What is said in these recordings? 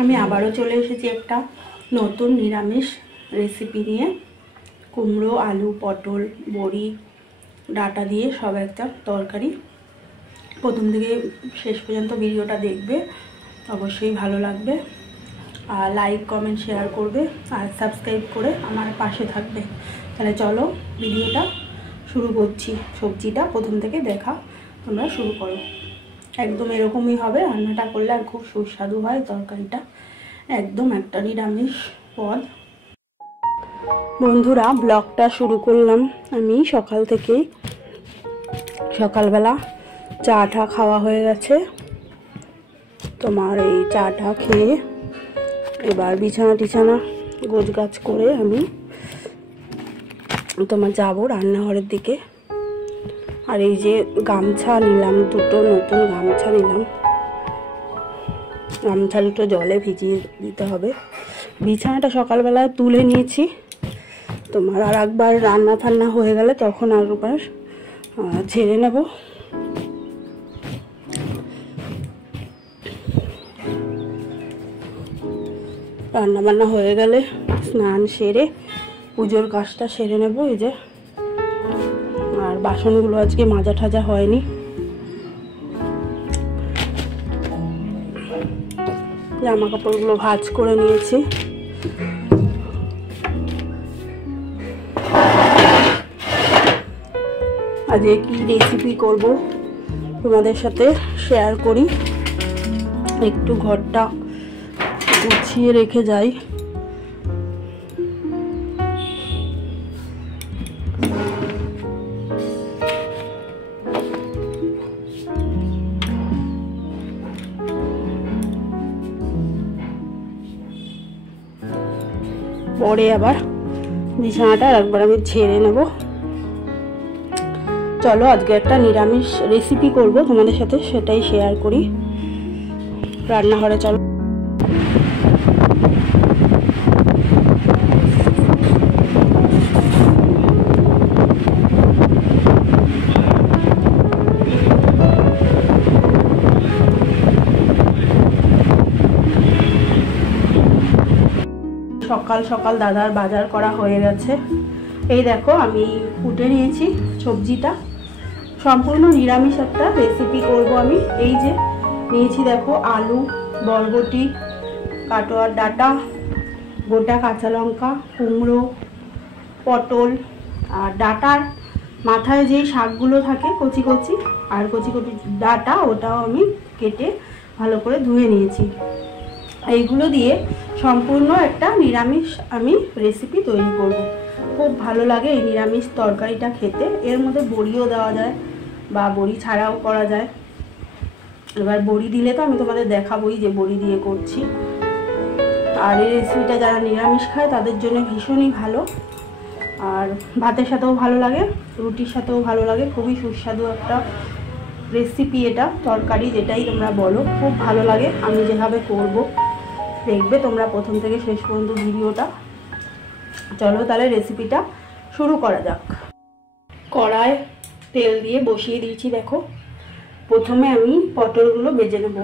আমি আবারও চলে এসেছি একটা নতুন নিরামিষ রেসিপি নিয়ে। কুমড়ো, আলু, পটল, বড়ি, ডাঁটা দিয়ে সব একটা তরকারি। প্রথম থেকে শেষ পর্যন্ত ভিডিওটা দেখবে, অবশ্যই ভালো লাগবে। আর লাইক, কমেন্ট, শেয়ার করবে আর সাবস্ক্রাইব করে আমার পাশে থাকবে। তাহলে চলো ভিডিওটা শুরু করছি। সবজিটা প্রথম থেকে দেখা তোমরা শুরু করো। একদম এরকমই হবে রান্নাটা করলে, আর খুব সুস্বাদু হয় তরকারিটা। একদম একটা নিরামিষ পদ। বন্ধুরা, ব্লগটা শুরু করলাম আমি সকাল থেকেই। সকালবেলা চা টা খাওয়া হয়ে গেছে। তোমার এই চা টা খেয়ে এবার বিছানা টিছানা গোছগাছ করে আমি তোমার যাবো রান্নাঘরের দিকে। আর এই যে গামছা নিলাম, দুটো নতুন গামছা নিলাম। গামছা দুটো জলে ভিজিয়ে দিতে হবে। বিছানাটা সকালবেলায় তুলে নিয়েছি। তোমার আর একবার রান্না ফান্না হয়ে গেলে তখন আরেকবার ঝেড়ে নেব। রান্না বান্না হয়ে গেলে স্নান সেরে পুজোর কাজটা সেরে নেব। এই যে, আর বাসনগুলো আজকে মাজা ঠাজা হয়নি। জামা কাপড়গুলো ভাঁজ করে নিয়েছি। আজকে কি রেসিপি করব তোমাদের সাথে শেয়ার করি। একটু ঘরটা গুছিয়ে রেখে যাই। পরে আবার বিছানাটা একবার আমি ঝেড়ে নেব। চলো আজকে একটা নিরামিষ রেসিপি করব তোমাদের সাথে, সেটাই শেয়ার করি। রান্নাঘরে চলো। সকাল সকাল দাদার বাজার করা হয়ে গেছে। এই দেখো, আমি কুটে নিয়েছি সবজিটা। সম্পূর্ণ নিরামিষ একটা রেসিপি করব আমি। এই যে নিয়েছি দেখো, আলু, বরবটি, কাটোয়ার ডাঁটা, গোটা কাঁচা লঙ্কা, কুমড়ো, পটল, আর ডাঁটার মাথায় যেই শাকগুলো থাকে কচি কচি, আর কচি কচি ডাঁটা, ওটাও আমি কেটে ভালো করে ধুয়ে নিয়েছি। এইগুলো দিয়ে সম্পূর্ণ একটা নিরামিষ আমি রেসিপি তৈরি করব। খুব ভালো লাগে এই নিরামিষ তরকারিটা খেতে। এর মধ্যে বড়িও দেওয়া যায় বা বড়ি ছাড়াও করা যায়। এবার বড়ি দিলে তো আমি তোমাদের দেখাবোই যে বড়ি দিয়ে করছি। আর এই রেসিপিটা যারা নিরামিষ খায় তাদের জন্য ভীষণই ভালো। আর ভাতের সাথেও ভালো লাগে, রুটির সাথেও ভালো লাগে। খুবই সুস্বাদু একটা রেসিপি এটা, তরকারি যেটাই তোমরা বলো। খুব ভালো লাগে আমি যেভাবে করব। দেখবে তোমরা প্রথম থেকে শেষ পর্যন্ত ভিডিওটা। চলো তাহলে রেসিপিটা শুরু করা যাক। কড়ায় তেল দিয়ে বসিয়ে দিয়েছি দেখো। প্রথমে আমি পটলগুলো ভেজে নেব।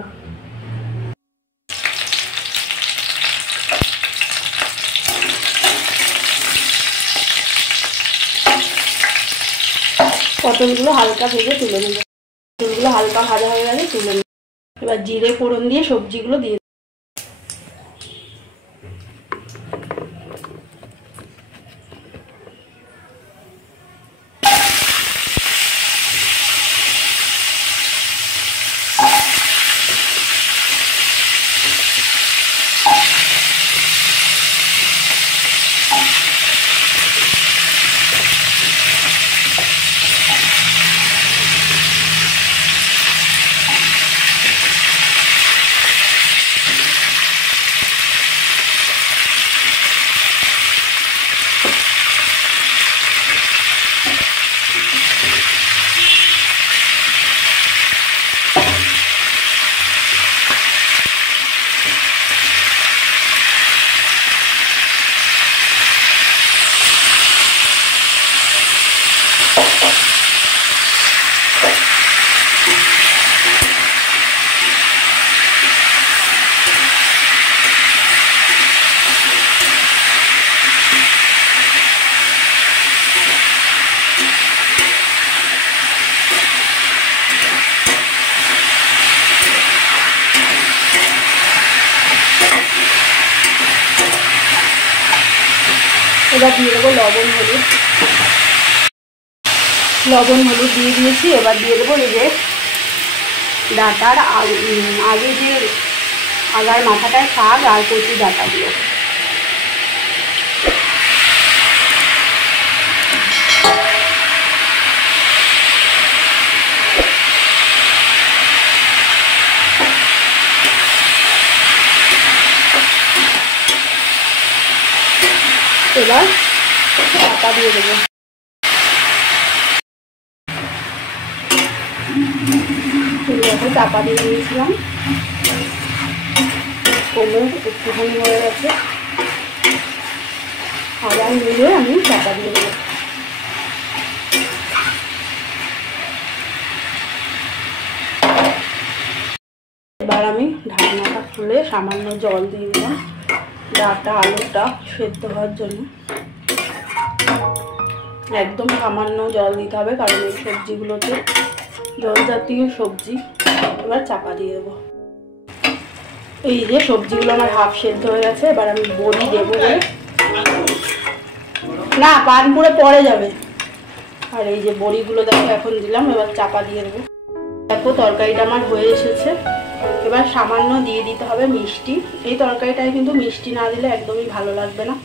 পটলগুলো হালকা ভেজে তুলে নেব। পটলগুলো হালকা ভাজা হয়ে গেলে তুলে নেব। এবার জিরে ফোড়ন দিয়ে সবজিগুলো দিয়ে এবার দিয়ে দেবো লবণ হলুদ দিয়ে দিয়েছি। এবার দিয়ে দেবো এই যে ডাঁটার আগে যে আগার মাথাটায় শাক আর কচি ডাঁটাগুলো। এবার ডাঁটা দিয়ে দেবো। চাপা দিয়ে দিয়েছিলাম, কমে একটুখানি হয়ে গেছে, আবার মিলে আমি চাপা দিয়ে দেবো। এবার আমি ঢাকনাটা খুলে সামান্য জল দিয়ে দিলাম ডাঁটা আলুটা সেদ্ধ হওয়ার জন্য। একদম সামান্য জল দিতে হবে, কারণ এই সবজিগুলোতে জল জাতীয় সবজি। এবার চাপা দিয়ে দেবো। এই যে সবজিগুলো আমার হাফ সেদ্ধ হয়ে গেছে। এবার আমি বড়ি দেবো, না পান পুরো পড়ে যাবে। আর এই যে বড়িগুলো দেখো এখন দিলাম, এবার চাপা দিয়ে দেবো। দেখো তরকারিটা আমার হয়ে এসেছে। এবার সামান্য দিয়ে দিতে হবে মিষ্টি। এই তরকারিটায় কিন্তু মিষ্টি না দিলে একদমই ভালো লাগবে না।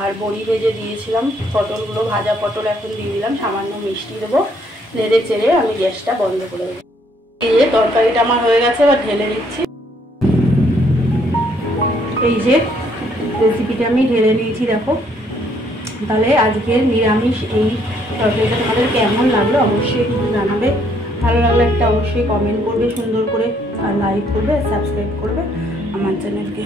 আর বড়ি ভেজে দিয়েছিলাম, পটলগুলো ভাজা পটল এখন দিয়ে দিলাম, সামান্য মিষ্টি দেবো। নেড়ে চেড়ে আমি গ্যাসটা বন্ধ করে দেবো। এই যে তরকারিটা আমার হয়ে গেছে, এবার ঢেলে দিচ্ছি। এই যে রেসিপিটা আমি ঢেলে নিয়েছি দেখো। তাহলে আজকের নিরামিষ এই তরকারিটা তোমাদের কেমন লাগলো অবশ্যই কিন্তু জানাবে। ভালো লাগলে একটা অবশ্যই কমেন্ট করবে সুন্দর করে, আর লাইক করবে, সাবস্ক্রাইব করবে আমার চ্যানেলকে।